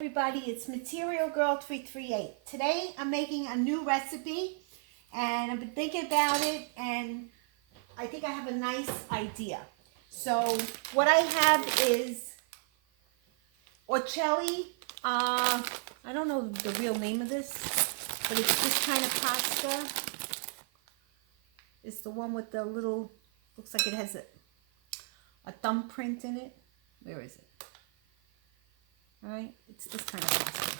Everybody, it's Material Girl 338. Today I'm making a new recipe and I've been thinking about it and I think I have a nice idea. So what I have is orcelli. I don't know the real name of this, but it's this kind of pasta. It's the one with the little, looks like it has a thumbprint in it. Where is it? All right, it's this kind of pasta.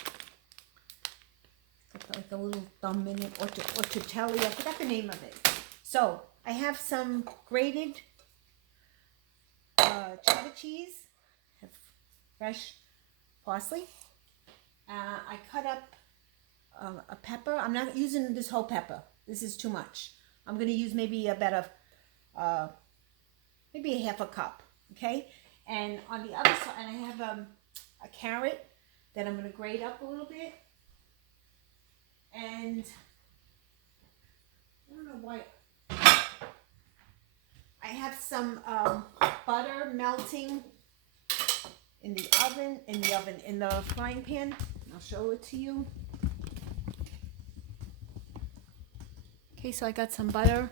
It's got like a little thumb in it, or tortelli. I forgot the name of it. So I have some grated cheddar cheese. I have fresh parsley. I cut up a pepper. I'm not using this whole pepper. This is too much. I'm going to use maybe maybe a half a cup. Okay, and on the other side, and I have a carrot that I'm going to grate up a little bit, and I don't know why I have some butter melting in the frying pan. I'll show it to you. Okay, so I got some butter,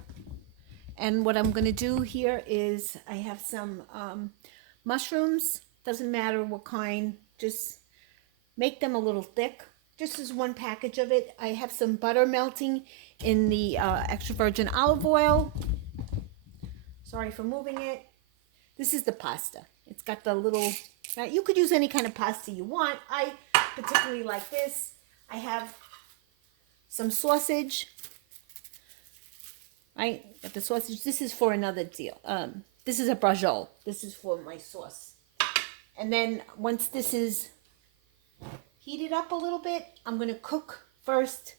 and what I'm going to do here is I have some mushrooms. Doesn't matter what kind, just make them a little thick. Just as one package of it. I have some butter melting in the extra virgin olive oil. Sorry for moving it. This is the pasta. It's got the little, you could use any kind of pasta you want. I particularly like this. I have some sausage. Right, got the sausage. This is for another deal. This is a broccolli. This is for my sauce. And then once this is heated up a little bit, I'm going to cook first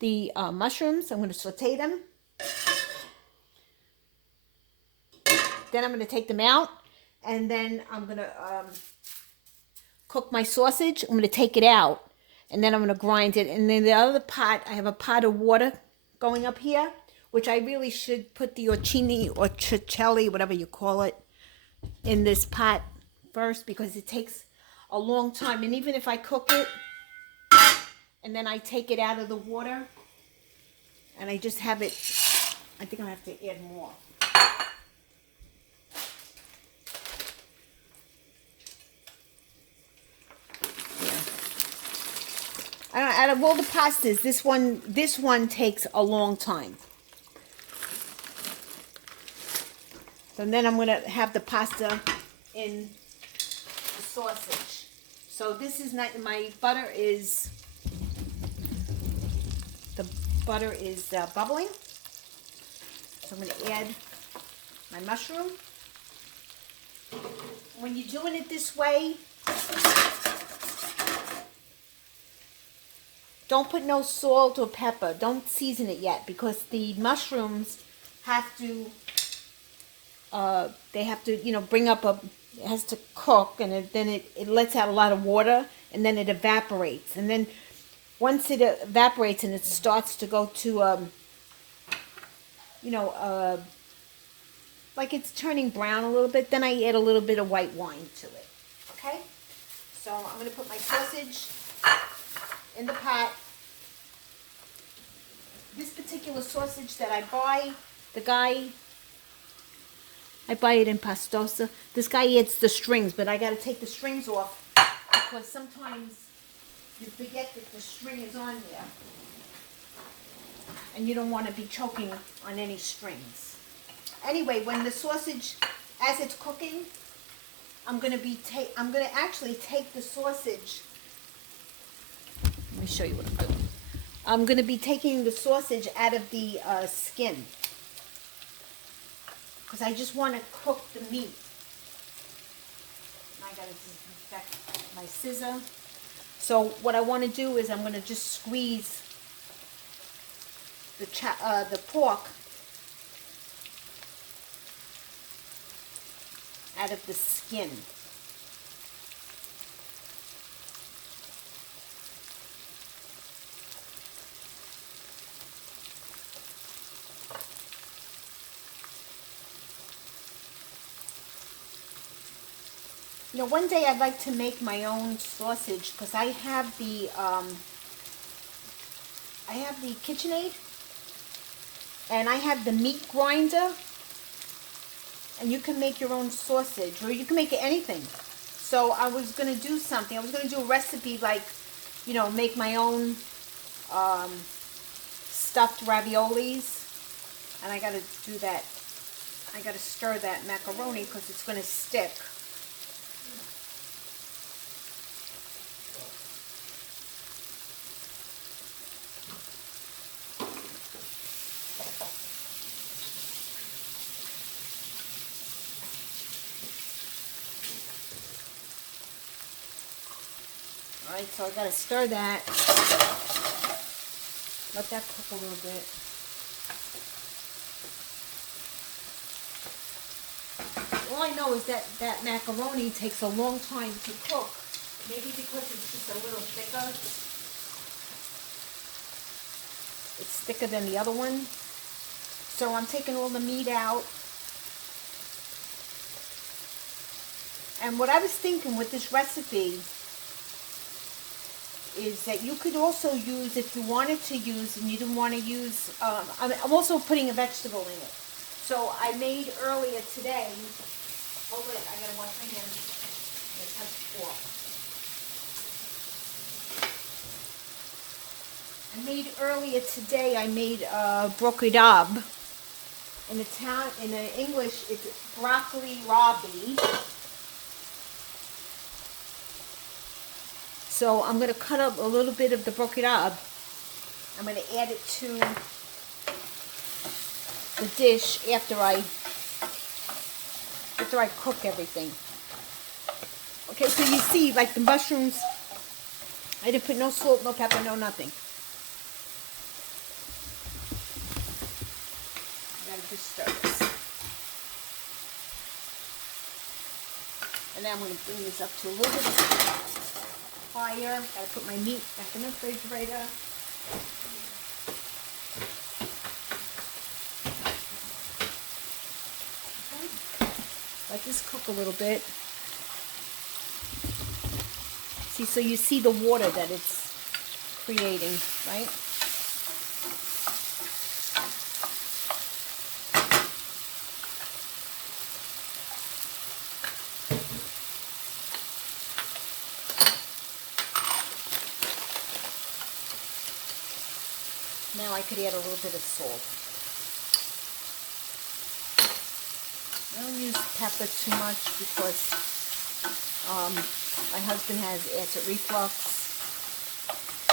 the mushrooms. I'm going to saute them. Then I'm going to take them out. And then I'm going to cook my sausage. I'm going to take it out. And then I'm going to grind it. And then the other pot, I have a pot of water going up here, which I really should put the orcini or tortelli, whatever you call it, in this pot first, because it takes a long time. And even if I cook it and then I take it out of the water and I just have it, I think I have to add more. Yeah. Out of all the pastas, this one takes a long time. So then I'm going to have the pasta in the sausage. So this is not, my butter is, bubbling. So I'm going to add my mushroom. When you're doing it this way, don't put no salt or pepper. Don't season it yet, because the mushrooms have to, they have to, bring up it has to cook, and then it lets out a lot of water, and then it evaporates. And then once it evaporates and it starts to go to, like it's turning brown a little bit, then I add a little bit of white wine to it. Okay? So I'm going to put my sausage in the pot. This particular sausage that I buy, I buy it in Pastosa. This guy adds the strings, but I got to take the strings off because sometimes you forget that the string is on there. And you don't want to be choking on any strings. Anyway, when the sausage, as it's cooking, I'm going to actually take the sausage. Let me show you what I'm doing. I'm going to be taking the sausage out of the skin, because I just want to cook the meat. I got to disinfect my scissor. So what I want to do is I'm going to just squeeze the pork out of the skin. You know, one day I'd like to make my own sausage because I have the KitchenAid and I have the meat grinder, and you can make your own sausage, or you can make anything. So I was going to do something. I was going to do a recipe like, you know, make my own stuffed raviolis, and I got to do that. I got to stir that macaroni because it's going to stick. Alright, so I gotta stir that. Let that cook a little bit. All I know is that that macaroni takes a long time to cook. Maybe because it's just a little thicker. It's thicker than the other one. So I'm taking all the meat out. And what I was thinking with this recipe is that you could also use, if you wanted to use, and you didn't want to use, I'm also putting a vegetable in it. So I made earlier today, oh wait, I gotta wash my hands. I'm gonna touch the fork. I made earlier today, I made broccoli. In English, it's broccoli Rabi. So I'm going to cut up a little bit of the broccoli. I'm going to add it to the dish after I cook everything. Okay, so you see, like the mushrooms, I didn't put no salt, no pepper, no nothing. I got to just stir this. And then I'm going to bring this up to a little bit fire. Gotta put my meat back in the refrigerator. Okay. Let this cook a little bit. See, so you see the water that it's creating, right? Now I could add a little bit of salt. I don't use pepper too much because my husband has acid reflux,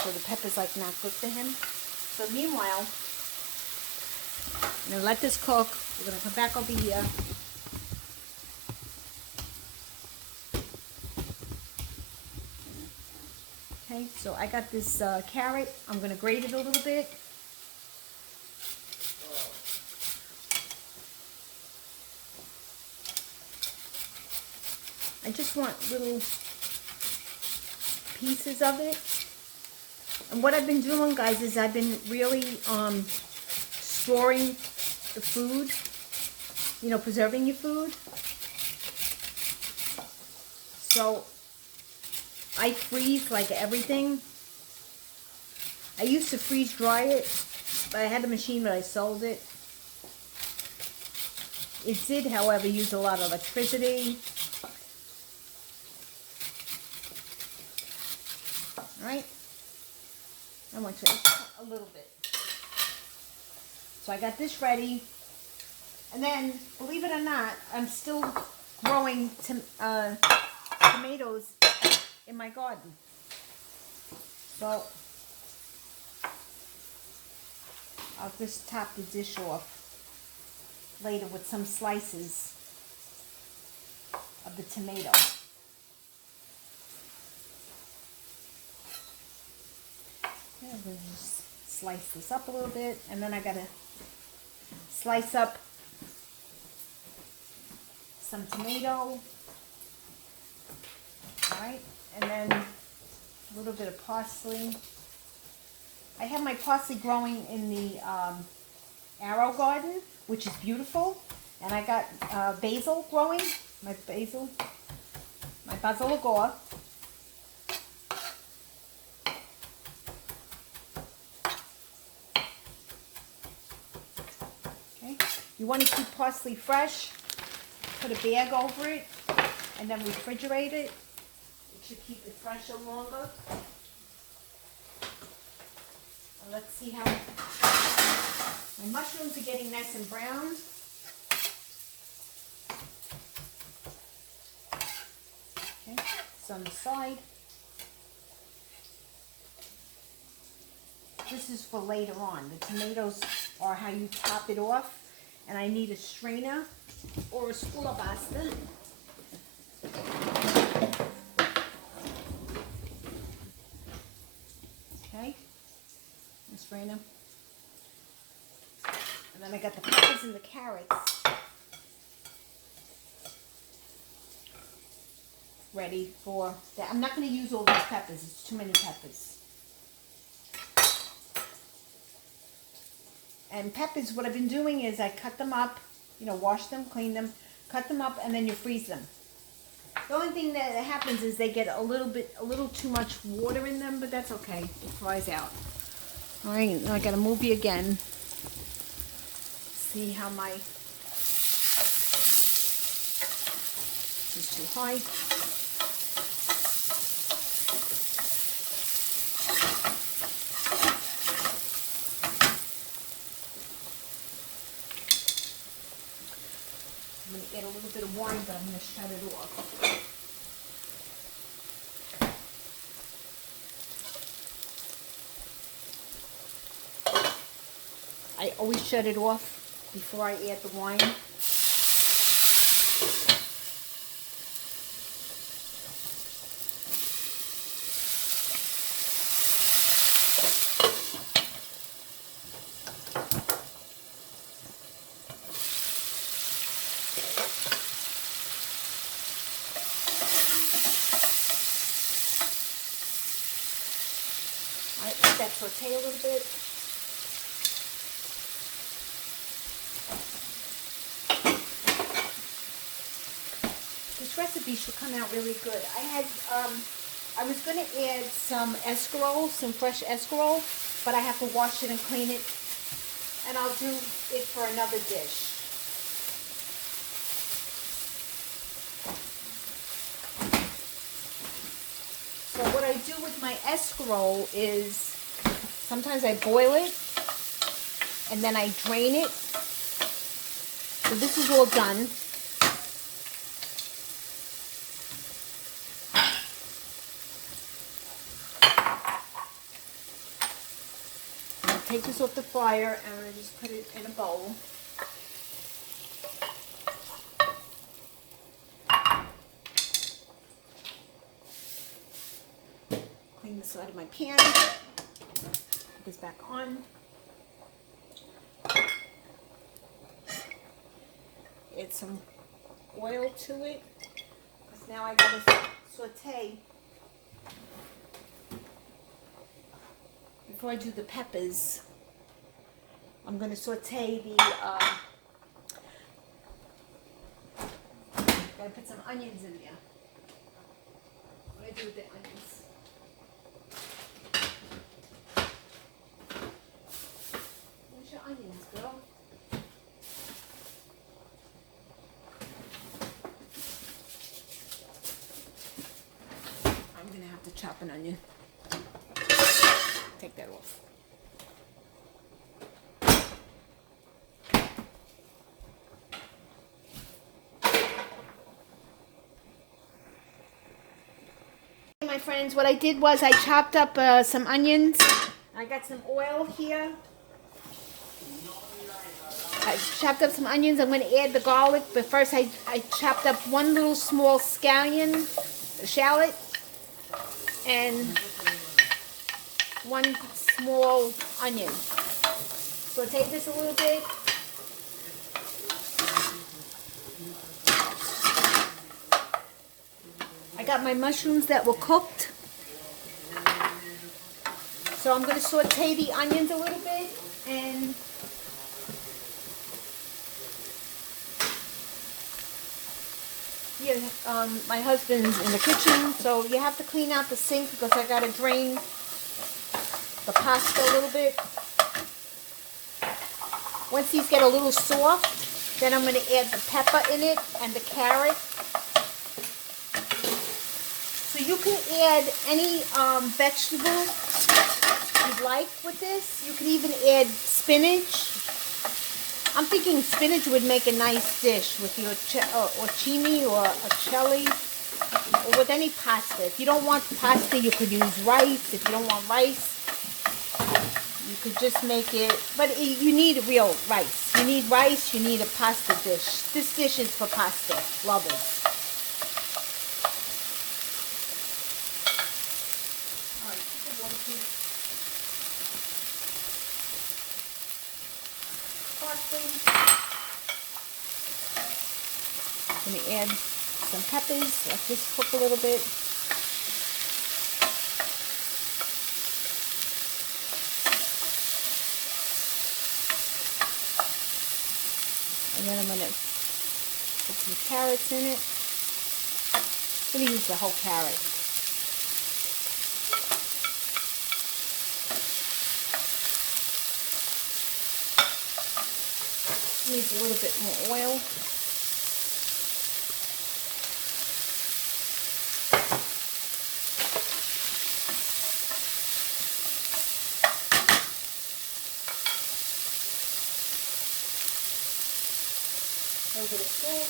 so the pepper's like not good for him. So meanwhile, I'm gonna let this cook. We're gonna come back over here. Okay, so I got this carrot. I'm gonna grate it a little bit. I just want little pieces of it. And what I've been doing, guys, is I've been really storing the food, you know, preserving your food. So I freeze like everything. I used to freeze dry it, but I had a machine, but I sold it. It did, however, use a lot of electricity. Right? I want to a little bit. So I got this ready. And then, believe it or not, I'm still growing tomatoes in my garden. So I'll just top the dish off later with some slices of the tomato. I'm going to just slice this up a little bit, and then I got to slice up some tomato. Alright, and then a little bit of parsley. I have my parsley growing in the arrow garden, which is beautiful. And I got basil growing, my basil. my basilagore. Okay, you want to keep parsley fresh. Put a bag over it and then refrigerate it. It should keep it fresher longer. And let's see how my mushrooms are getting nice and brown. Okay, it's on the side. This is for later on. The tomatoes are how you top it off. And I need a strainer or a scuolabasta. Okay, a strainer. And then I got the peppers and the carrots ready for that. I'm not going to use all these peppers. It's too many peppers. And peppers, what I've been doing is I cut them up, you know, wash them, clean them, cut them up, and then you freeze them. The only thing that happens is they get a little too much water in them, but that's okay. It fries out. All right, now I got to move you again. See how my, this is too high. I'm going to add a little bit of wine, but I'm going to shut it off. I always shut it off before I add the wine. All right, let that saute a little bit. This recipe should come out really good. I was going to add some escarole, some fresh escarole, but I have to wash it and clean it, and I'll do it for another dish. So what I do with my escarole is sometimes I boil it and then I drain it. So this is all done. Take this off the fire and I'm going to just put it in a bowl. Clean the side of my pan. Put this back on. Add some oil to it. Because now I got to saute. Before I do the peppers, I'm going to saute the, gotta put some onions in there. What do I do with the onions? Where's your onions, girl? I'm going to have to chop an onion. Take that off. My friends, what I did was I chopped up some onions. I got some oil here. I chopped up some onions. I'm going to add the garlic, but first I chopped up one little small shallot, and one small onion. Saute this a little bit. I got my mushrooms that were cooked. So I'm going to saute the onions a little bit and yeah, here, my husband's in the kitchen, so you have to clean out the sink because I got to drain the pasta a little bit. Once these get a little soft, then I'm going to add the pepper in it and the carrot. So you can add any vegetable you'd like with this. You can even add spinach. I'm thinking spinach would make a nice dish with your chimi or a chili or with any pasta. If you don't want pasta, you could use rice. If you don't want rice, you could just make it, but you need real rice. You need rice, you need a pasta dish. This dish is for pasta lovers. Parsley. Let me add some peppers. Let this cook a little bit. And then I'm going to put some carrots in it. I'm going to use the whole carrot. Needs a little bit more oil. A little bit of salt.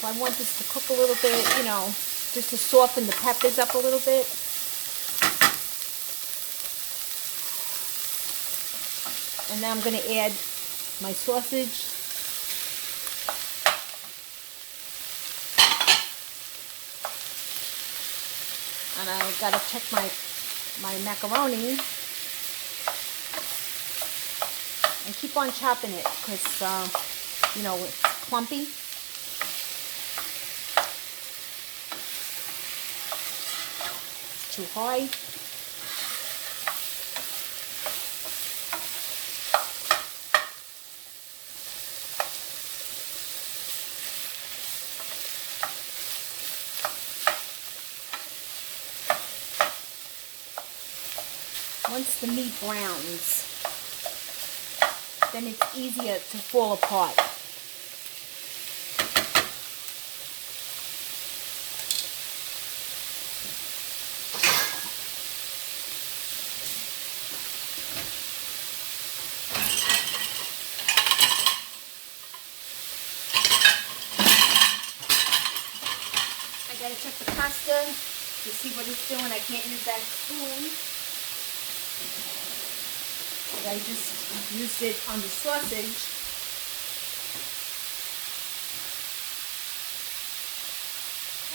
So I want this to cook a little bit, you know, just to soften the peppers up a little bit. And now I'm going to add my sausage. And I got to check my macaroni. And keep on chopping it because, you know, it's clumpy. Too high. Once the meat browns, then it's easier to fall apart. I gotta check the pasta to see what it's doing. I can't use that spoon. I just used it on the sausage.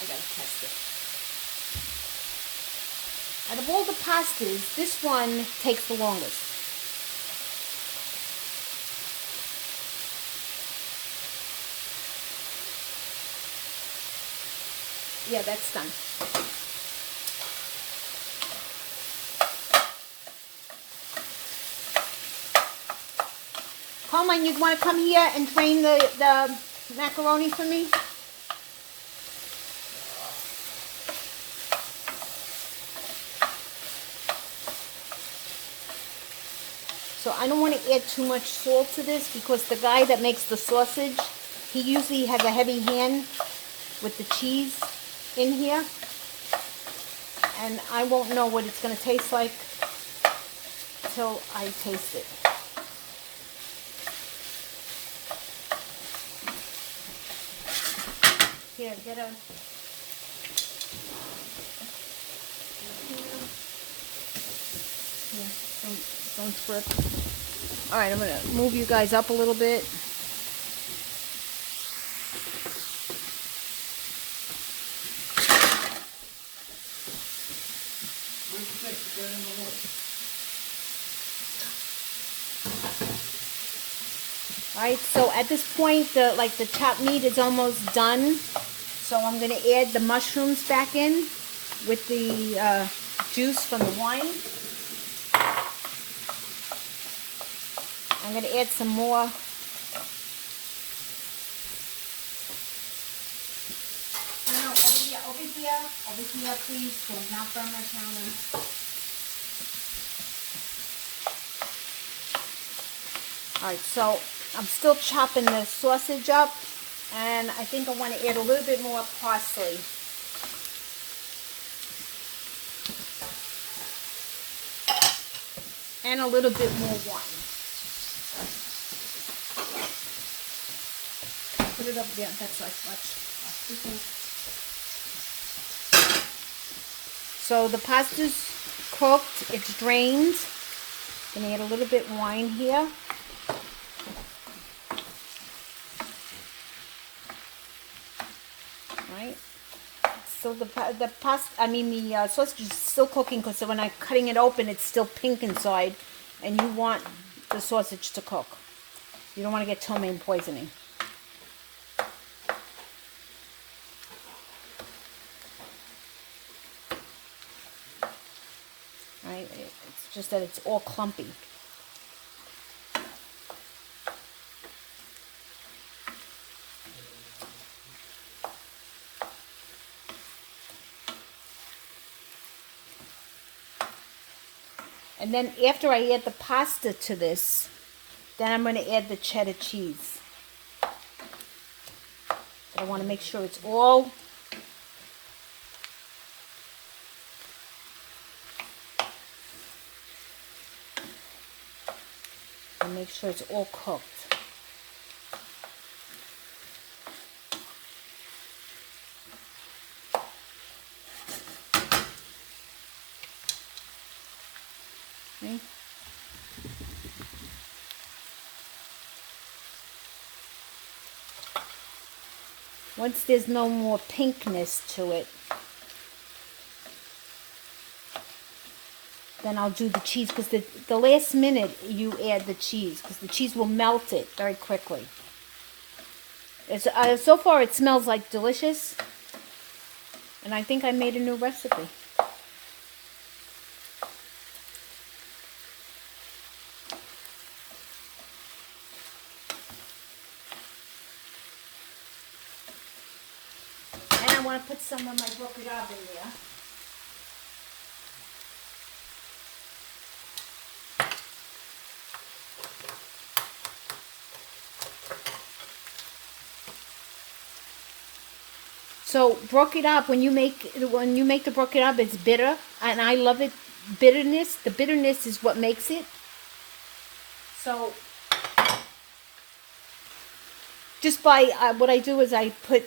I gotta test it. Out of all the pastas, this one takes the longest. Yeah, that's done. Carmine, you want to come here and drain the macaroni for me? So I don't want to add too much salt to this because the guy that makes the sausage, he usually has a heavy hand with the cheese in here. And I won't know what it's going to taste like until I taste it. Here, get a... Here, don't trip. Alright, I'm going to move you guys up a little bit. Alright, so at this point, the chopped meat is almost done. So I'm going to add the mushrooms back in with the juice from the wine. I'm going to add some more. No, over here, please. Do not burn my counter. Alright, so I'm still chopping the sausage up, and I think I want to add a little bit more parsley. And a little bit more wine. Put it up there, that's like watch. So the pasta's cooked, it's drained. I'm gonna add a little bit of wine here. Right. So the sausage is still cooking because when I'm cutting it open, it's still pink inside, and you want the sausage to cook. You don't want to get ptomaine poisoning. Right? It's just that it's all clumpy. And then after I add the pasta to this, then I'm going to add the cheddar cheese. But I want to make sure it's all cooked. Okay. Once there's no more pinkness to it, then I'll do the cheese, because the last minute you add the cheese, because the cheese will melt it very quickly. It's, so far it smells like delicious, and I think I made a new recipe. And I want to put some of my broccoli in there. So broccoli, when you make the broccoli, it's bitter, and I love it. The bitterness is what makes it. So just by what I do is I put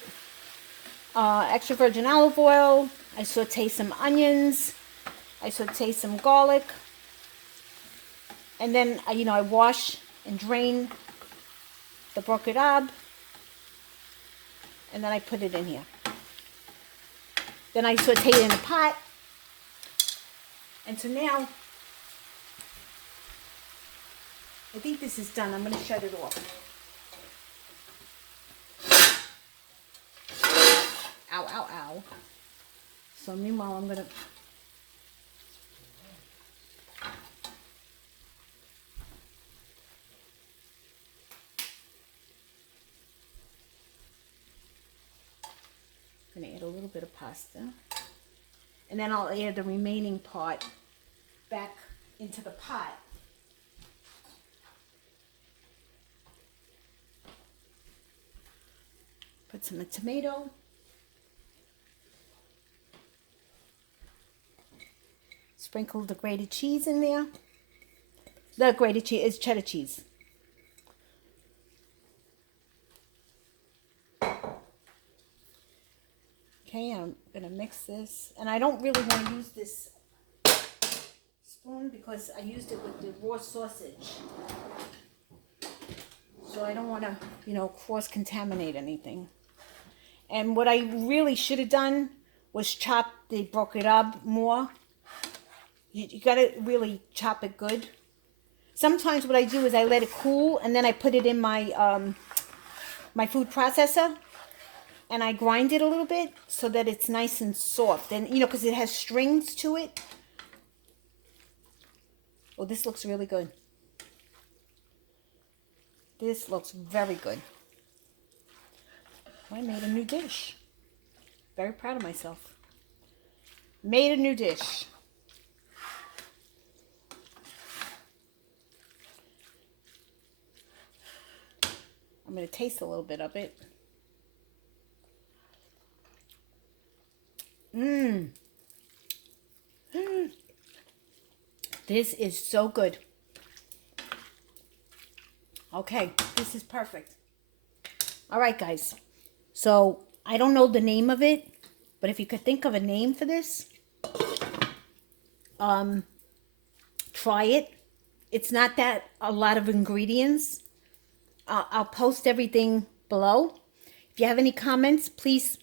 extra virgin olive oil. I saute some onions. I saute some garlic, and then I wash and drain the broccoli, and then I put it in here. Then I saute it in a pot. And so now, I think this is done. I'm going to shut it off. Ow, ow, ow. So meanwhile, I'm going to... add a little bit of pasta, and then I'll add the remaining part back into the pot. Put some tomato, sprinkle the grated cheese in there. The grated cheese is cheddar cheese. Okay, I'm going to mix this. And I don't really want to use this spoon because I used it with the raw sausage. So I don't want to, cross-contaminate anything. And what I really should have done was chop the broccoli more. You got to really chop it good. Sometimes what I do is I let it cool and then I put it in my my food processor. and I grind it a little bit so that it's nice and soft. And, you know, because it has strings to it. Oh, this looks really good. This looks very good. I made a new dish. Very proud of myself. Made a new dish. I'm going to taste a little bit of it. This is so good. Okay, this is perfect. All right, guys. So, I don't know the name of it, but if you could think of a name for this, try it. It's not that a lot of ingredients. I'll post everything below. If you have any comments, please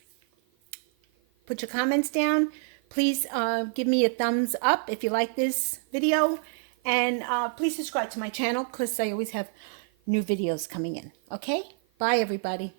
put your comments down. Please give me a thumbs up if you like this video. And please subscribe to my channel because I always have new videos coming in. Okay? Bye, everybody.